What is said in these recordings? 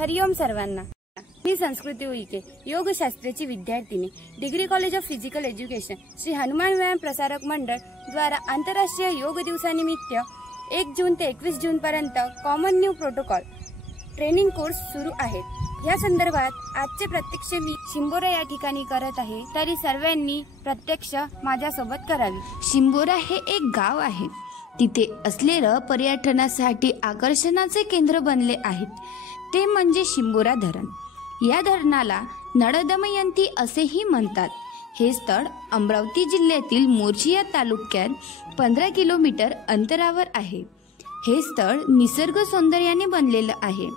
हरिओम सर्वांना। मी संस्कृती उईके, योगशास्त्राची विद्यार्थिनी, degree college of physical education, Shri Hanuman व्यायाम प्रसारक मंडळ द्वारा आंतरराष्ट्रीय योग दिवसानिमित्त 1 जून ते 21 जून पर्यंत common new protocol training course सुरू आहेत। या संदर्भात आजचे प्रत्यक्ष मी शिंबोरा या ठिकाणी करत आहे, तरी सर्वांनी प्रत्यक्ष माझ्यासोबत करावी। शिंबोरा हे एक गाव आहे। तिथे असलेलं पर्यटनासाठी आकर्षणाचे केंद्र बनले आहेत, ते म्हणजे शिंबोरा धरण। या धरणाला नळदमयंती असेही म्हणतात। हे स्थळ अमरावती जिल्ह्यातील मोर्शी या तालुक्यात 15 किलोमीटर अंतरावर आहे। हे स्थळ निसर्ग सौंदर्याने बनलेलं आहे,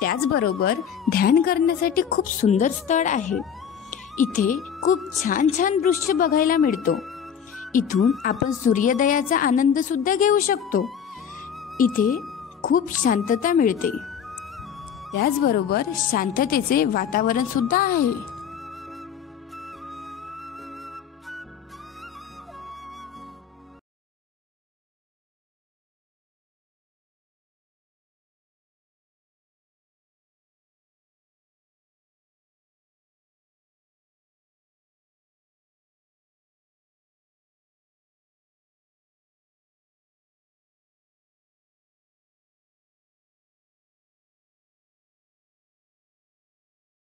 त्याचबरोबर ध्यान करण्यासाठी खूप सुंदर स्थळ आहे। इथे खूप छान छान दृश्य बघायला मिळतो। इथून आपण सूर्योदयाचा आनंद सुद्धा घेऊ शकतो। इथे खूप शांतता मिळते, त्याचबरोबर शांततेचे वातावरण सुद्धा आहे।